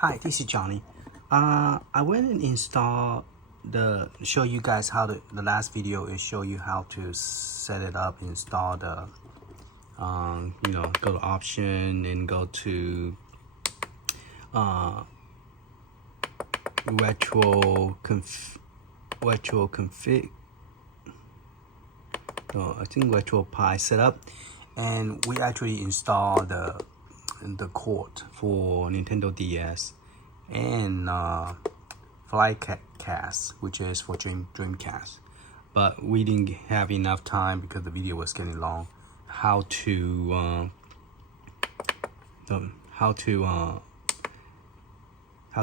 Hi, this is Johnny. I went and installed show you guys how the last video is show you how to set it up, install the, go to option and go to retro config. I think retro pi setup, and we actually installed the cord for Nintendo DS and Flycast, which is for Dreamcast. But we didn't have enough time because the video was getting long. How to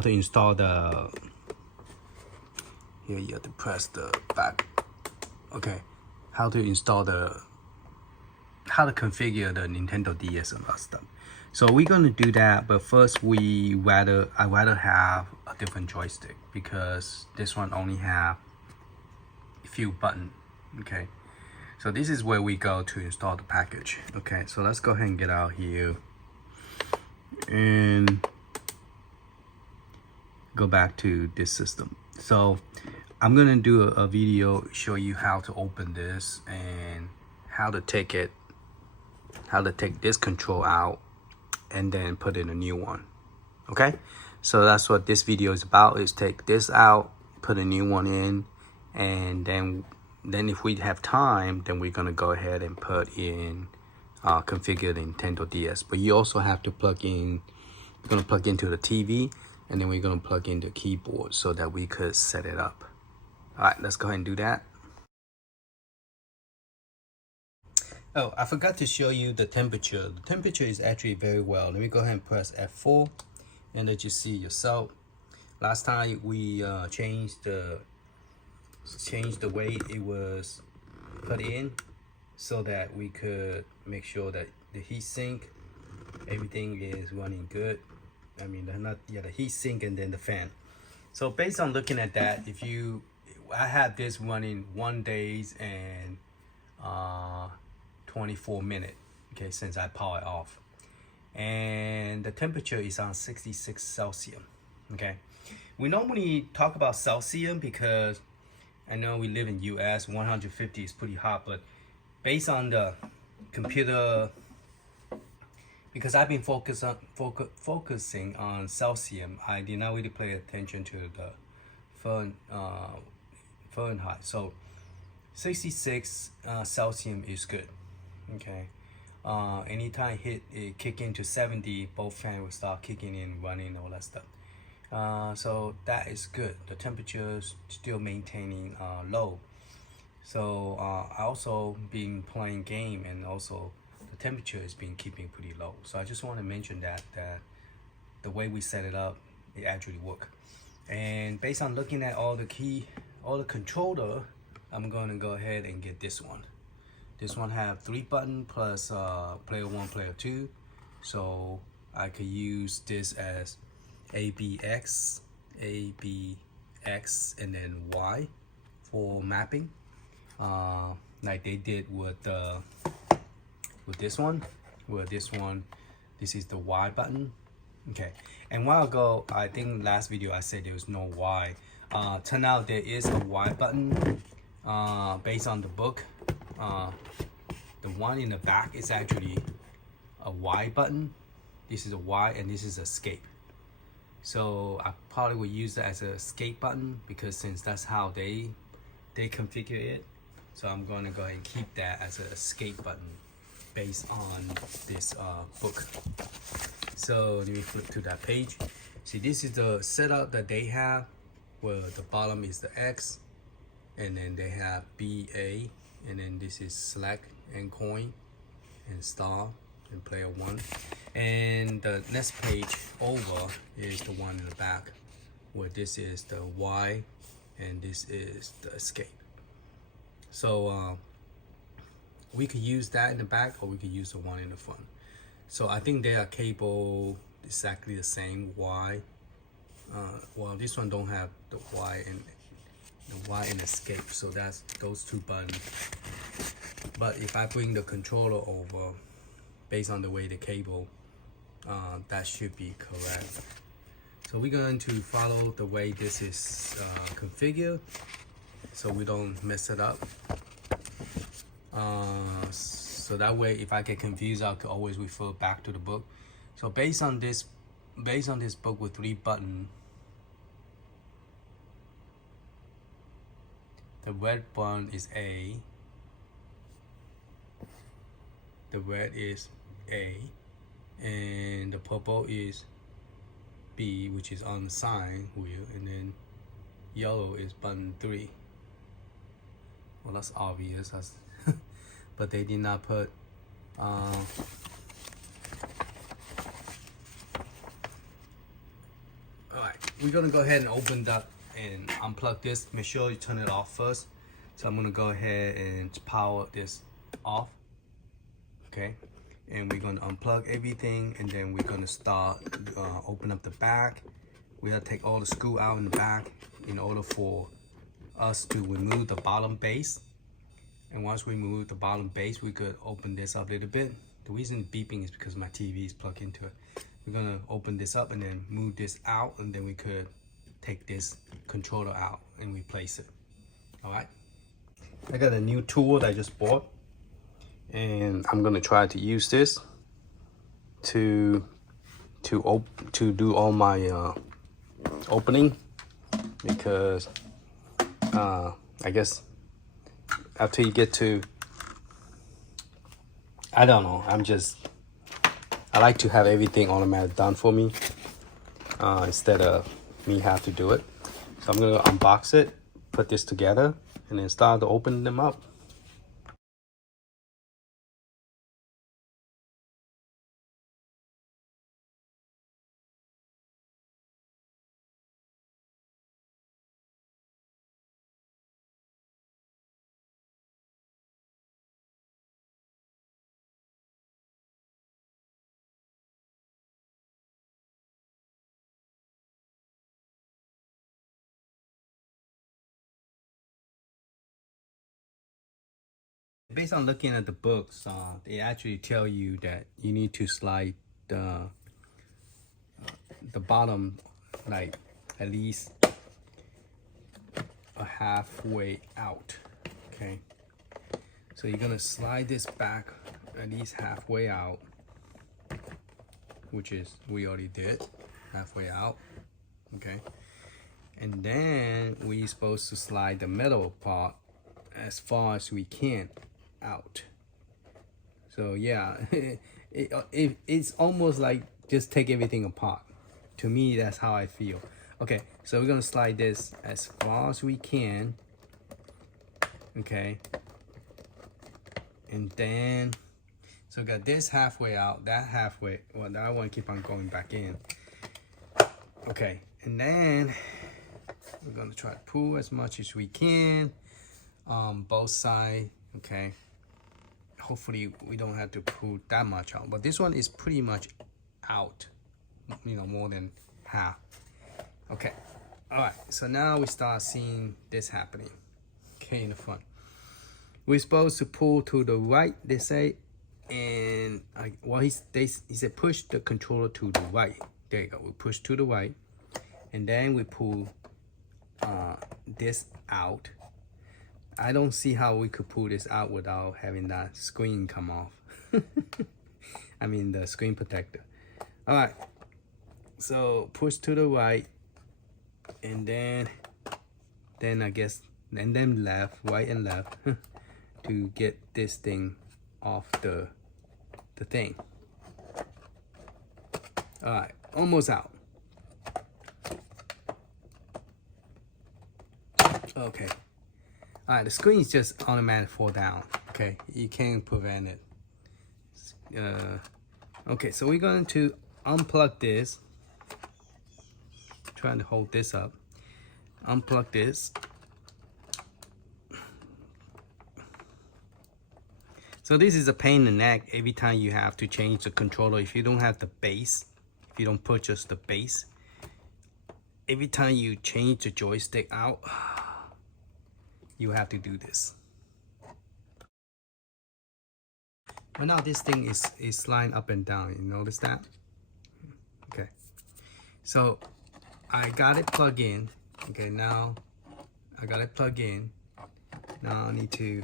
install the, here you have to press the back. Okay, how to configure the Nintendo DS and that stuff. So we're gonna do that, but first I rather have a different joystick because this one only have a few buttons. Okay, so this is where we go to install the package. Okay, so let's go ahead and get out here and go back to this system. So I'm gonna do a video show you how to open this and how to take this control out and then put in a new one. Okay, so that's what this video is about, is take this out, put a new one in, and then if we have time, then we're gonna go ahead and put in configure the Nintendo DS. But you also have to we're gonna plug into the TV, and then we're gonna plug in the keyboard so that we could set it up. All right, let's go ahead and do that. Oh, I forgot to show you the temperature. The temperature is actually very well. Let me go ahead and press F4 and let you see yourself. Last time we changed the way it was put in so that we could make sure that the heat sink, everything is running good. I mean, the heat sink and then the fan. So based on looking at that, I had this running 1 day and 24 minutes, okay, since I power it off, and the temperature is on 66 Celsius. Okay, we normally talk about Celsius because I know we live in US. 150 is pretty hot, but based on the computer, because I've been focusing on Celsius, I did not really pay attention to the Fahrenheit. So 66 Celsius is good. Okay, anytime it kick into 70, both fans will start kicking in, running, all that stuff. So that is good. The temperature is still maintaining low. So I also been playing game, and also the temperature has been keeping pretty low. So I just want to mention that the way we set it up, it actually work. And based on looking at all the controller, I'm going to go ahead and get this one. This one have 3 buttons plus player 1, player 2. So I could use this as ABX, and then Y for mapping, like they did with this one. This is the Y button. Okay, and a while ago, I think last video I said there was no Y. Turn out there is a Y button based on the book. The one in the back is actually a Y button. This is a Y, and this is escape. So I probably would use that as a escape button because since that's how they configure it. So I'm going to go ahead and keep that as an escape button based on this book. So let me flip to that page. See, this is the setup that they have, where the bottom is the X, and then they have BA, and then this is select and coin and star and player 1. And the next page over is the one in the back, where this is the Y and this is the escape. So we could use that in the back, or we could use the one in the front. So I think they are cable exactly the same Y. Well, this one don't have the Y and escape, so that's those 2 buttons. But if I bring the controller over, based on the way the cable, that should be correct. So we're going to follow the way this is configured, so we don't mess it up. So that way, if I get confused, I can always refer back to the book. So based on this book with 3 buttons, the red one is A. The red is A, and the purple is B, which is on the sign wheel, and then yellow is button 3. Well, that's obvious, but they did not put alright, we're gonna go ahead and open that and unplug this. Make sure you turn it off first. So I'm gonna go ahead and power this off. Okay, and we're gonna unplug everything, and then we're gonna start open up the back. We have to take all the screw out in the back in order for us to remove the bottom base. And once we remove the bottom base, we could open this up a little bit. The reason it's beeping is because my TV is plugged into it. We're gonna open this up and then move this out, and then we could take this controller out and replace it. All right, I got a new tool that I just bought, and I'm gonna try to use this to do all my opening, because I guess after you get to, I don't know, I like to have everything automatic done for me instead of me have to do it. So I'm gonna unbox it, put this together, and then start to open them up. Based on looking at the books, they actually tell you that you need to slide the bottom like at least a halfway out. Okay, so you're gonna slide this back at least halfway out, which is we already did halfway out. Okay, and then we're supposed to slide the middle part as far as we can out. So yeah, it's almost like just take everything apart. To me, that's how I feel. Okay, so we're gonna slide this as far as we can. Okay, and then so we got this halfway out, that halfway. Well, that one keep on going back in. Okay, and then we're gonna try to pull as much as we can on both sides. Okay, hopefully we don't have to pull that much out, but this one is pretty much out, you know, more than half. Okay, all right, so now we start seeing this happening. Okay, in the front, we're supposed to pull to the right, they say, and he said push the controller to the right. There you go, we push to the right, and then we pull this out. I don't see how we could pull this out without having that screen come off. I mean the screen protector. All right, so push to the right, and then I guess, and then left, right and left to get this thing off the thing. All right, almost out. Okay. All right, the screen is just automatic fall down. Okay, you can't prevent it. Okay, so we're going to unplug this. Trying to hold this up. Unplug this. So this is a pain in the neck every time you have to change the controller. If you don't have the base, if you don't purchase the base, every time you change the joystick out, you have to do this. But now this thing is sliding up and down. You notice that? Okay. So I got it plugged in. Okay, now I got it plugged in. Now I need to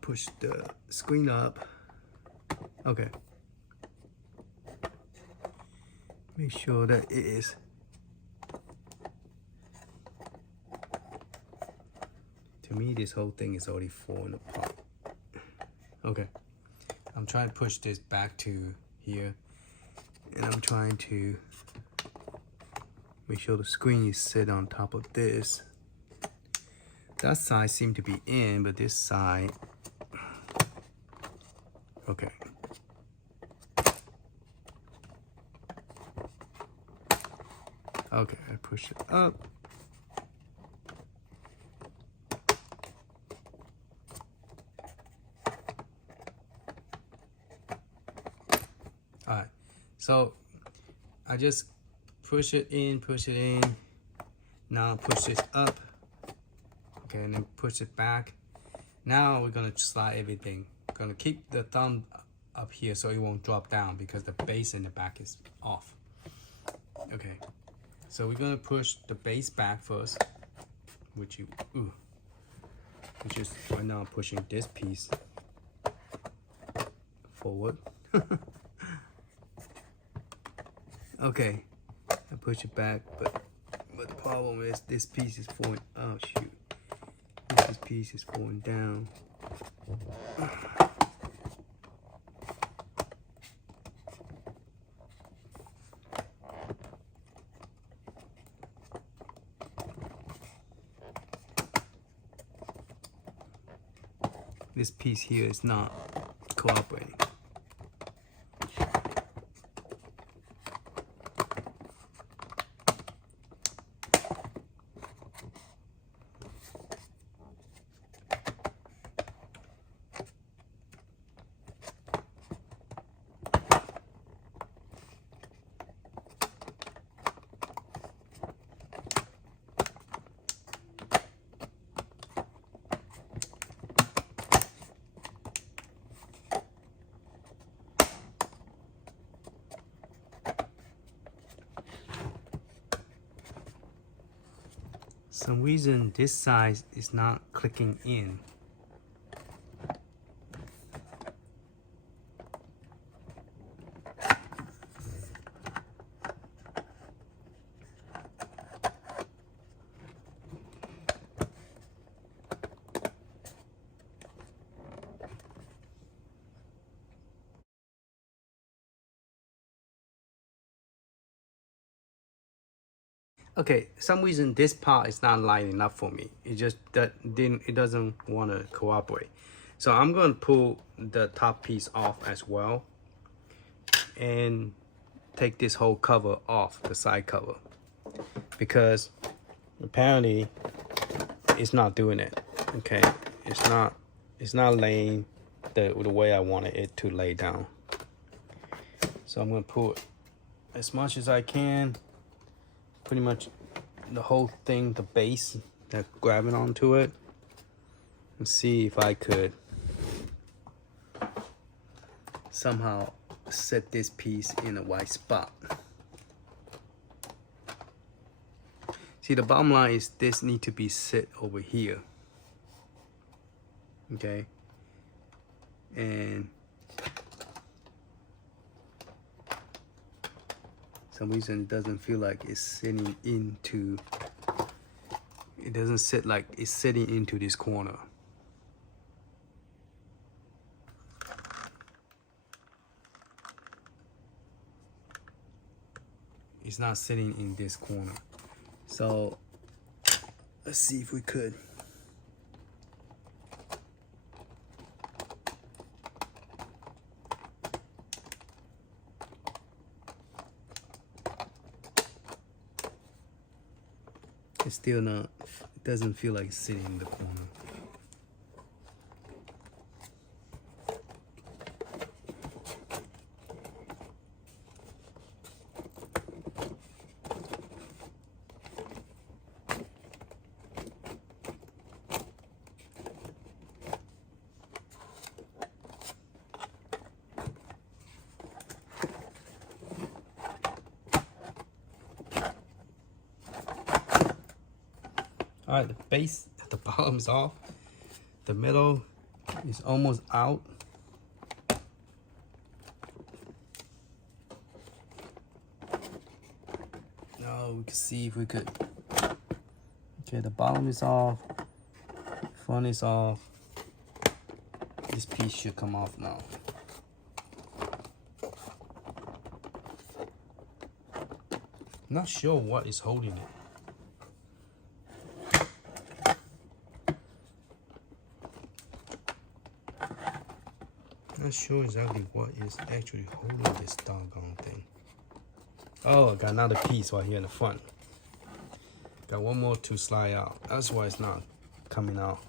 push the screen up. Okay. Make sure that it is. To me, this whole thing is already falling apart. Okay. I'm trying to push this back to here. And I'm trying to make sure the screen is set on top of this. That side seemed to be in, but this side, okay. Okay, I push it up. All right, so I just push it in. Now push this up. Okay, and then push it back. Now we're gonna slide everything. Gonna keep the thumb up here so it won't drop down because the base in the back is off. Okay, so we're gonna push the base back first, which is right now pushing this piece forward. Okay, I push it back, but the problem is this piece is falling. Oh shoot, this piece is falling down. This piece here is not cooperating. Some reason this side is not clicking in. Okay, some reason this part is not lining up for me. It just it doesn't want to cooperate. So I'm going to pull the top piece off as well and take this whole cover off, the side cover, because apparently it's not doing it. Okay, it's not laying the way I wanted it to lay down. So I'm going to pull it as much as I can. Pretty much the whole thing, the base, that grabbing onto it, and see if I could somehow set this piece in the right spot. See, the bottom line is this need to be set over here. Okay, and some reason it doesn't feel like it's sitting into, it doesn't sit like it's sitting into this corner. It's not sitting in this corner. So let's see if we could. It's still not, it doesn't feel like it's sitting in the corner. All right, the base at the bottom is off. The middle is almost out. Now we can see if we could. Okay, the bottom is off. Front is off. This piece should come off now. Not sure what is holding it. Not sure exactly what is actually holding this doggone thing. Oh, I got another piece right here in the front. Got one more to slide out. That's why it's not coming out.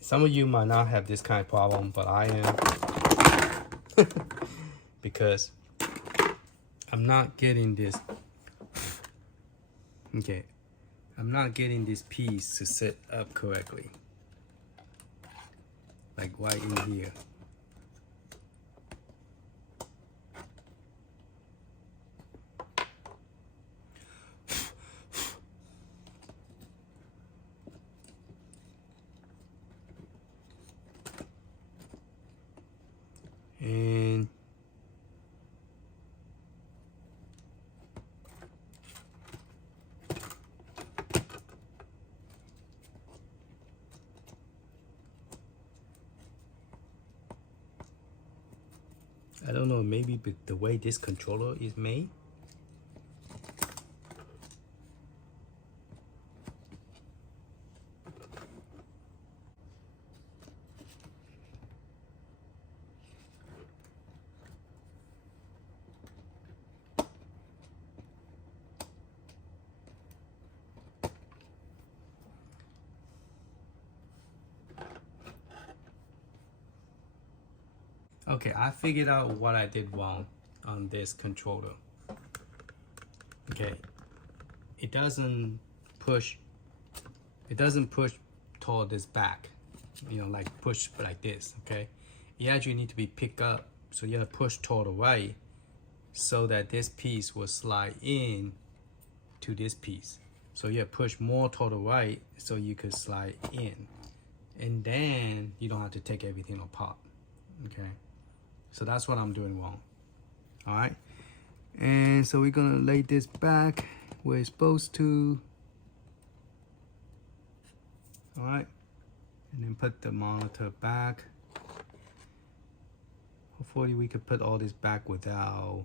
Some of you might not have this kind of problem, but I am. Because I'm not getting this. Okay, I'm not getting this piece to sit up correctly. Like right in here. And I don't know, maybe the way this controller is made. Okay, I figured out what I did wrong on this controller. Okay, it doesn't push toward this back, you know, like push like this. Okay, you actually need to be picked up, so you have to push toward the right so that this piece will slide in to this piece. So you have to push more toward the right so you could slide in, and then you don't have to take everything apart. Okay, so that's what I'm doing wrong. All right, and so we're gonna lay this back where it's supposed to. All right, and then put the monitor back. Hopefully we could put all this back without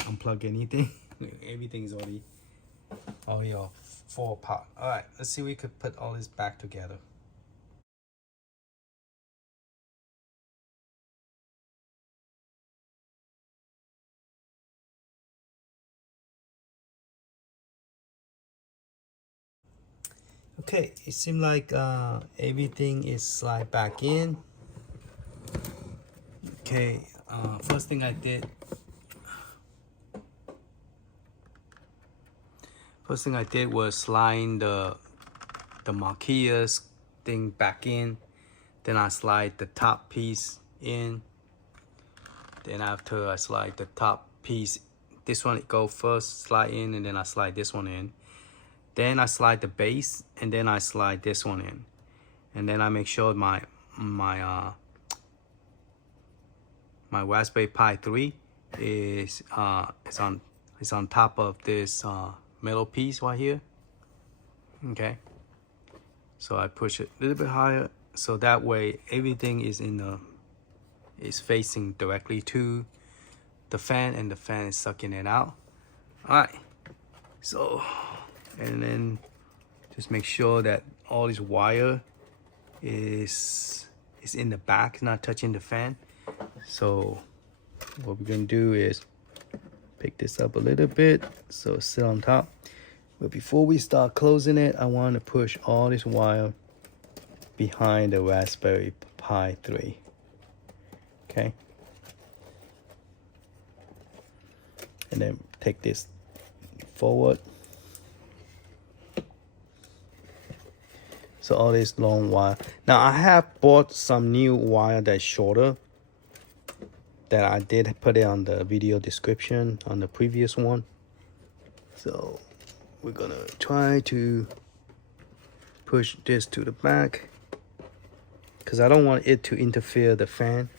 unplug anything. Everything's already fall apart. All right, let's see if we could put all this back together. Okay, it seems like everything is slide back in. Okay, first thing I did was slide the marquees thing back in. Then I slide the top piece in. Then after I slide the top piece, this one go first, slide in, and then I slide this one in. Then I slide the base, and then I slide this one in. And then I make sure my Raspberry Pi 3 is on top of this metal piece right here. Okay, so I push it a little bit higher, so that way everything is facing directly to the fan, and the fan is sucking it out. All right, so and then just make sure that all this wire is in the back, not touching the fan. So what we're gonna do is pick this up a little bit so it's sit on top. But before we start closing it, I want to push all this wire behind the Raspberry Pi 3. Okay. And then take this forward. So all this long wire. Now I have bought some new wire that's shorter that I did put it on the video description on the previous one. So we're gonna try to push this to the back because I don't want it to interfere the fan.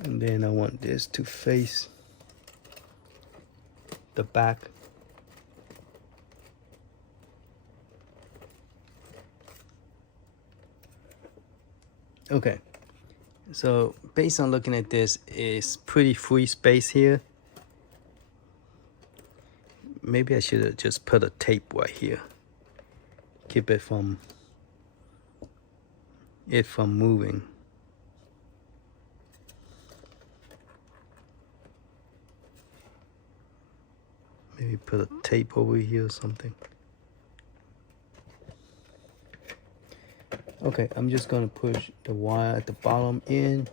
And then I want this to face the back. Okay, so based on looking at this, it's pretty free space here. Maybe I should have just put a tape right here. Keep it from moving. Maybe put a tape over here or something. Okay, I'm just gonna push the wire at the bottom in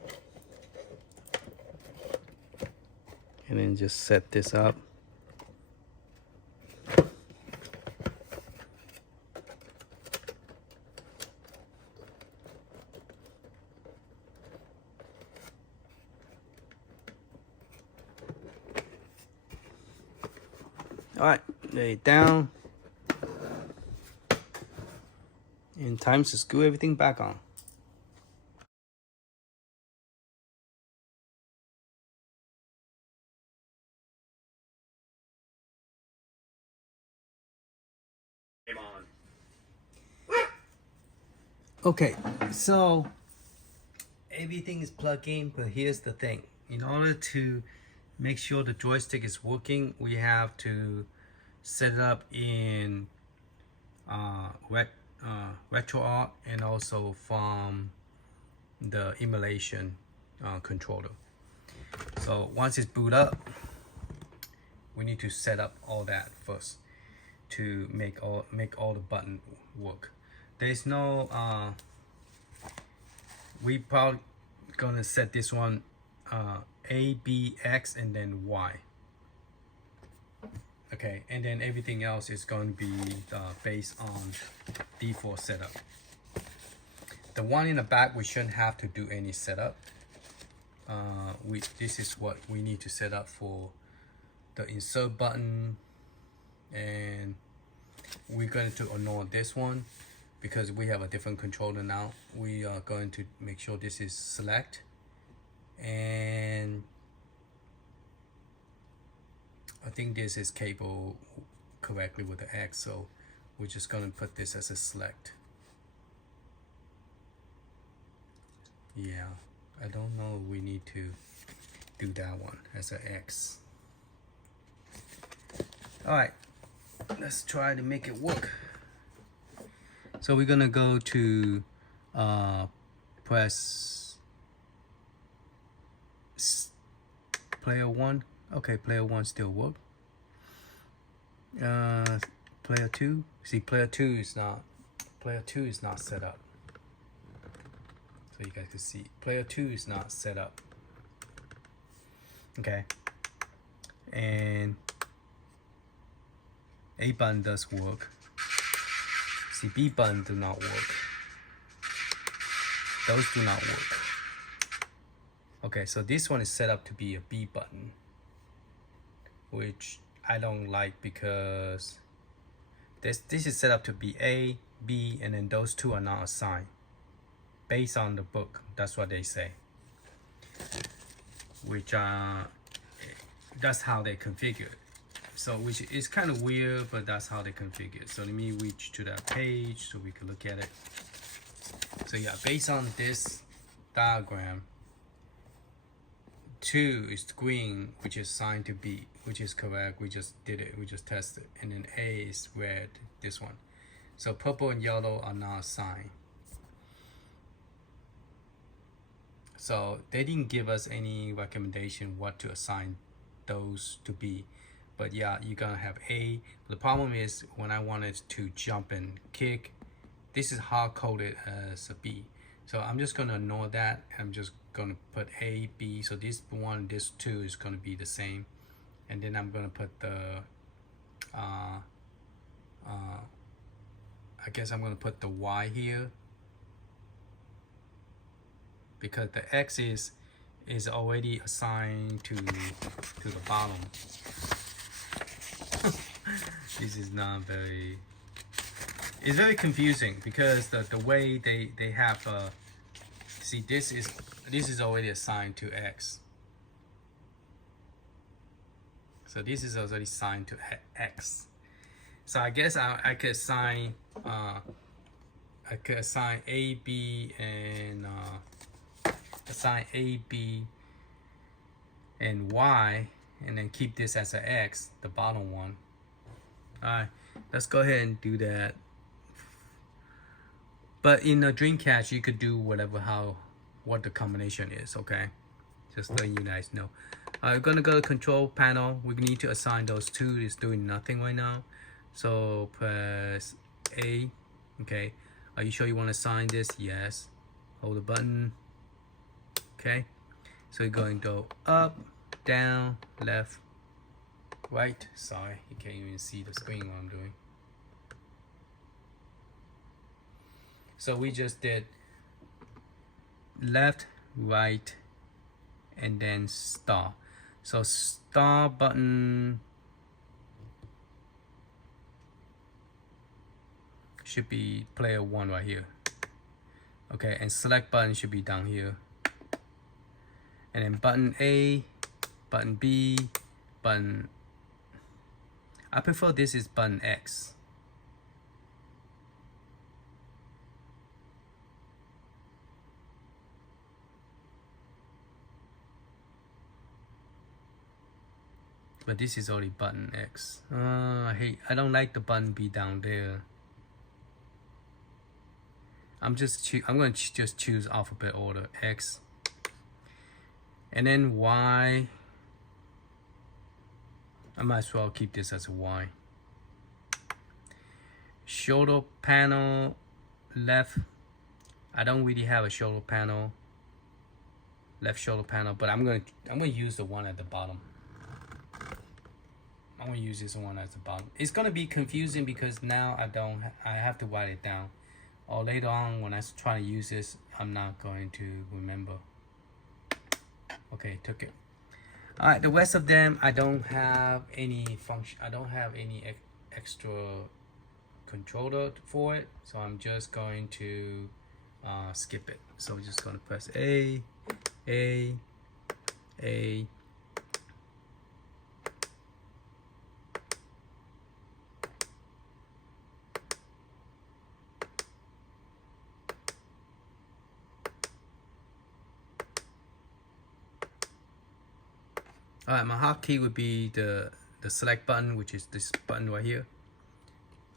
and then just set this up. All right, lay it down. And time to screw everything back on. Okay, so everything is plugged in, but here's the thing. In order to make sure the joystick is working, we have to set it up in RetroArch and also from the emulation controller. So once it's boot up, we need to set up all that first to make all the button work. There's no we probably gonna set this one A, B, X, and then Y. Okay, and then everything else is going to be based on default setup. The one in the back, we shouldn't have to do any setup. This is what we need to set up for the insert button, and we're going to ignore this one because we have a different controller now. We are going to make sure this is select, and I think this is cable correctly with the X, so we're just gonna put this as a select. Yeah, I don't know, we need to do that one as an X. All right, let's try to make it work. So we're gonna go to press player 1. Okay, player 1 still work. Player 2. See, player 2 is not set up. So you guys can see, player 2 is not set up. Okay. And A button does work. See, B button do not work. Those do not work. Okay, so this one is set up to be a B button, which I don't like because this is set up to be A, B, and then those two are not assigned. Based on the book, that's what they say. Which that's how they configure it. So which is kind of weird, but that's how they configure it. So let me reach to that page so we can look at it. So yeah, based on this diagram, 2 is green, which is assigned to B, which is correct. We just did it, we just tested. And then A is red, this one. So purple and yellow are not assigned. So they didn't give us any recommendation what to assign those to be. But yeah, you're gonna have A. The problem is when I wanted to jump and kick, this is hard coded as a B. So I'm just gonna ignore that. I'm just gonna put A, B. So this one, this 2 is gonna be the same. and then I'm gonna put the I guess I'm gonna put the Y here, because the X is already assigned to the bottom. This is not very, it's very confusing because the way they have see, this is already assigned to X. So this is already assigned to X. So I guess I could assign A, B, and assign A, B, and Y, and then keep this as an X, the bottom one. Alright, let's go ahead and do that. But in the Dreamcast, you could do what the combination is, okay? Just letting you guys know. We're gonna go to control panel. We need to assign those two. It's doing nothing right now. So press A, okay? Are you sure you want to assign this? Yes. Hold the button. Okay. So you're going to go up, down, left, right. Sorry, you can't even see the screen what I'm doing. So we just did left, right, and then star. So star button should be player 1 right here. Okay, and select button should be down here. And then button A, button B, button, I prefer this is button X. But this is already button X. I don't like the button B down there. I'm going to just choose alphabet order, X. And then Y. I might as well keep this as a Y. Shoulder panel, left. I don't really have a shoulder panel, left shoulder panel, but I'm gonna use the one at the bottom. I'm gonna use this one at the bottom. It's gonna be confusing because now I have to write it down. Or later on when I try to use this, I'm not going to remember. Okay, took it. All right, the rest of them, I don't have any function. I don't have any extra controller for it, so I'm just going to skip it. So we're just going to press A. All right, my hotkey would be the select button, which is this button right here.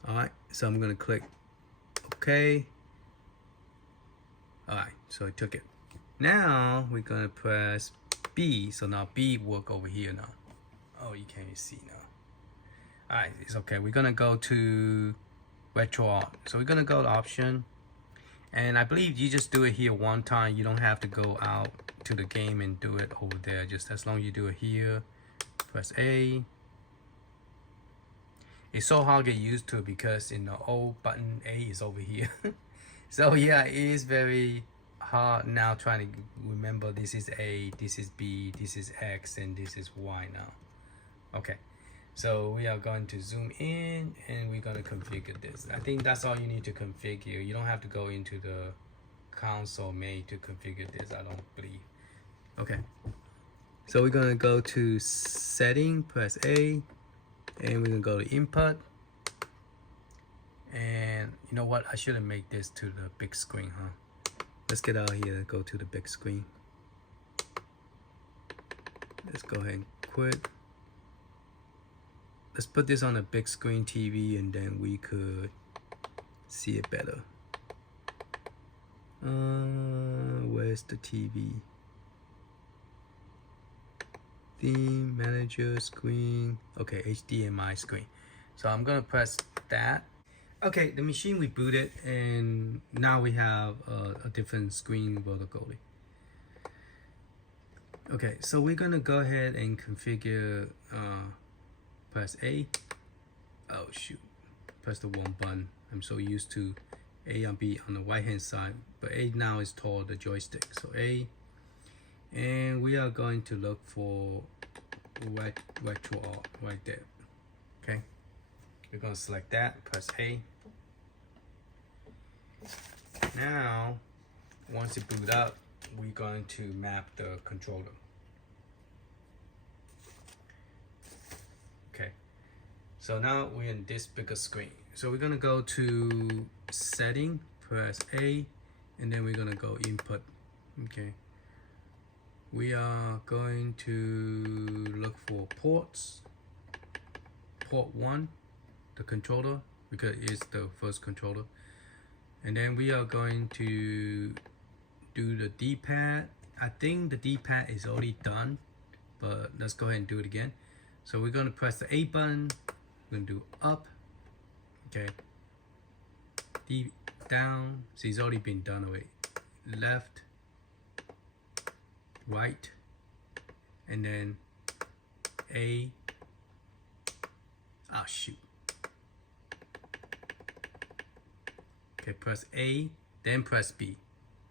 All right, so I'm gonna click OK. All right, so I took it. Now we're gonna press B. So now B work over here now. Oh, you can't even see now. All right, it's okay. We're gonna go to retro art. So we're gonna go to option, and I believe you just do it here one time. You don't have to go out to the game and do it over there. Just as long as you do it here, press A. It's so hard to get used to because in the old button A is over here. So yeah, it is very hard now trying to remember this is A, this is B, this is X, and this is Y now. Okay, so we are going to zoom in and we're going to configure this. I think that's all you need to configure. You don't have to go into the console made to configure this, I don't believe. Okay, so we're gonna go to setting, press A, and we're gonna go to input. And you know what? I shouldn't make this to the big screen, huh? Let's get out here and go to the big screen. Let's go ahead and quit. Let's put this on a big screen TV and then we could see it better. Where's the TV? Theme, manager, screen. Okay, HDMI screen. So I'm gonna press that. Okay, the machine rebooted and now we have a different screen vertically. Okay, so we're gonna go ahead and configure, press A. Oh shoot, press the wrong button. I'm so used to A and B on the right hand side, but A now is toward the joystick. So A, and we are going to look for retro alt right there. Okay, we're gonna select that, press A. Now, once it boots up, we're going to map the controller. Okay, so now we're in this bigger screen. So we're gonna go to setting, press A, and then we're gonna go input. Okay, we are going to look for ports. Port 1, the controller, because it's the first controller. And then we are going to do the D-pad. I think the D-pad is already done, but let's go ahead and do it again. So we're going to press the A button. We're going to do up. Okay. D down. See, it's already been done already. Left, right, and then A. Oh shoot. Okay, press A, then press B.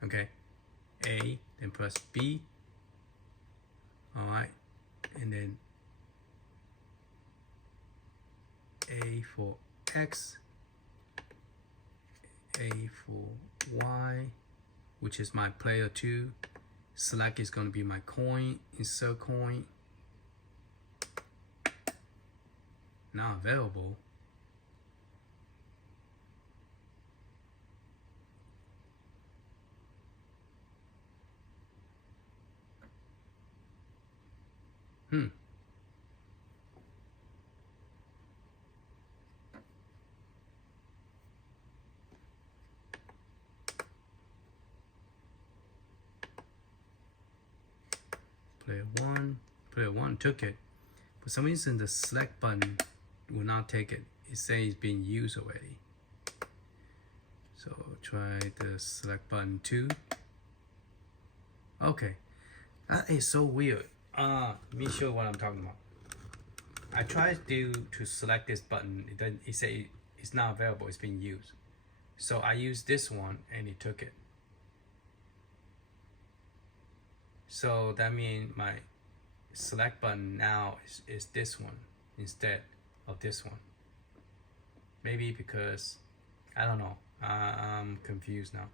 Okay, A, then press B. All right, and then A for X, A for Y, which is my player 2. Select is going to be my coin, insert coin. Not available. Player one took it. For some reason, the select button will not take it. It says it's being used already. So try the select button 2. Okay, that is so weird. Let me show you what I'm talking about. I tried to select this button. It say it's not available. It's being used. So I used this one and it took it. So that means my select button now is this one instead of this one. Maybe because, I don't know, I'm confused now.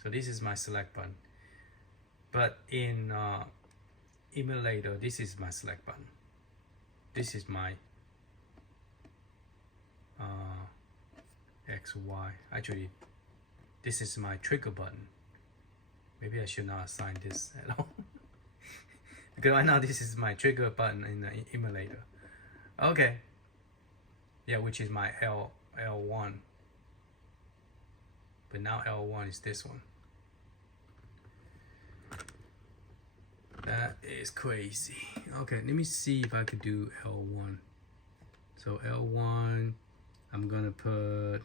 So this is my select button. But in emulator, this is my select button. This is my X, Y. Actually, this is my trigger button. Maybe I should not assign this at all. Because right now this is my trigger button in the emulator. Okay. Yeah, which is my L1. But now L1 is this one. That is crazy. Okay, let me see if I could do L1. So L1, I'm gonna put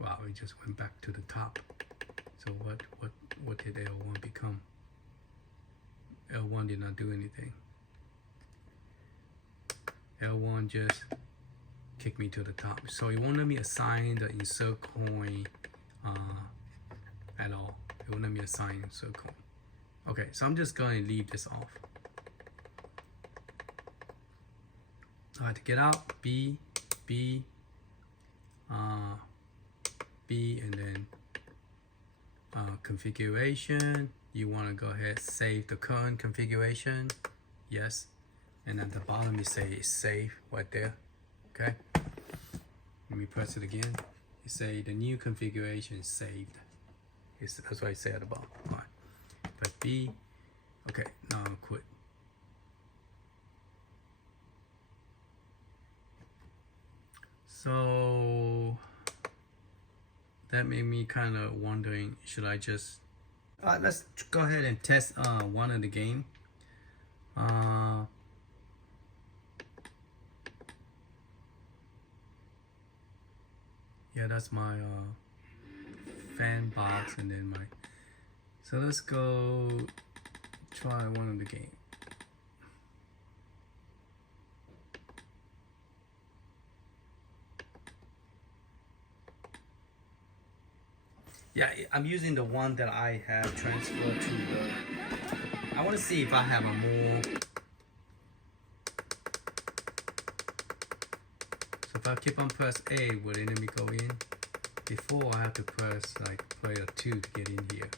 wow, it just went back to the top. So what did L1 become? L1 did not do anything. L1 just kicked me to the top. So it won't let me assign the insert coin at all. It won't let me assign insert coin. Okay, so I'm just going to leave this off. All right, to get out, B, B, and then configuration. You want to go ahead save the current configuration. Yes, and at the bottom it says save right there. Okay, let me press it again. It say the new configuration is saved. That's what I say at the bottom. All right, press B. Okay, now I'm quit. So that made me kind of wondering, should I just let's go ahead and test one of the game. Yeah, that's my fan box, and then my. So let's go try one of the game. Yeah, I'm using the one that I have transferred to the. I want to see if I have a more. So if I keep on press A, will the enemy go in? Before I have to press like player 2 to get in here.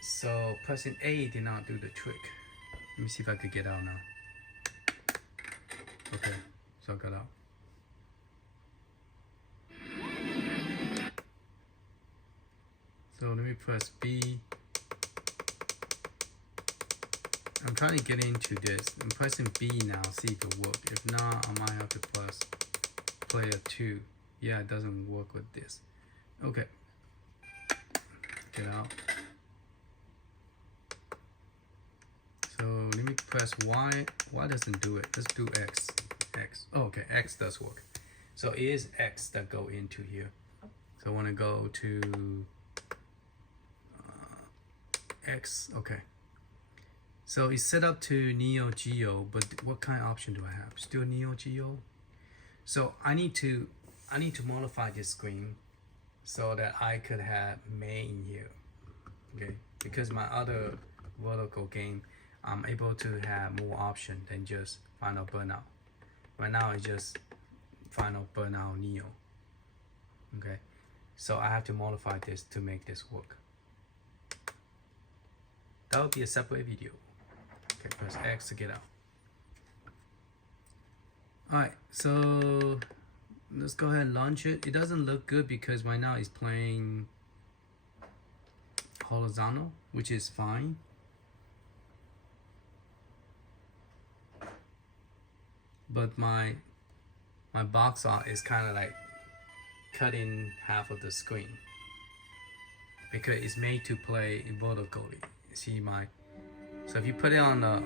So pressing A did not do the trick. Let me see if I could get out now. Okay, so I got out. So let me press B. I'm trying to get into this. I'm pressing B now, see if it works. If not, I might have to press player 2. Yeah, it doesn't work with this. Okay. Get out. So let me press Y. Y doesn't do it. Let's do X. X. Oh, okay, X does work. So it is X that go into here. So I want to go to X. Okay. So it's set up to Neo Geo, but what kind of option do I have? Still Neo Geo. So I need to modify this screen so that I could have main here. Okay, because my other vertical game, I'm able to have more option than just Final Burnout. Right now it's just Final Burnout Neo. Okay, so I have to modify this to make this work. That would be a separate video. Okay, press X to get out. Alright, so let's go ahead and launch it. It doesn't look good because right now it's playing horizontal, which is fine. But my box art is kind of like cutting half of the screen because it's made to play vertically. See my, so if you put it on the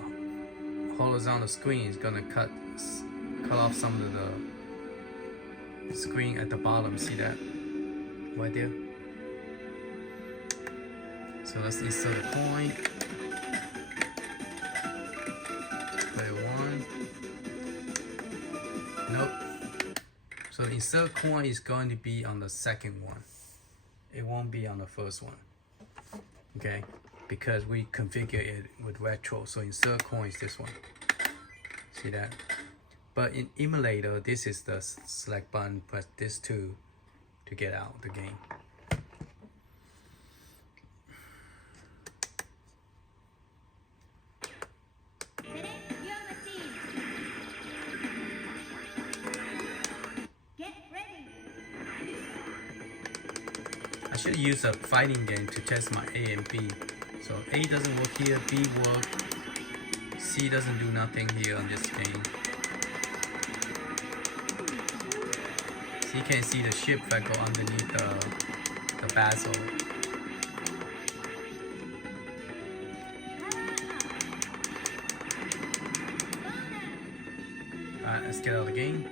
horizontal screen, it's gonna cut off some of the screen at the bottom. See that right there? So let's insert a coin. Player 1. Nope. So the insert coin is going to be on the second one. It won't be on the first one. Okay? Because we configure it with retro. So insert coin is this one. See that? But in emulator, this is the select button, press this two to get out of the game. I should use a fighting game to test my A and B. So A doesn't work here, B work, C doesn't do nothing here on this game. So you can see the ship that go underneath the basil. Alright, let's get out of the game.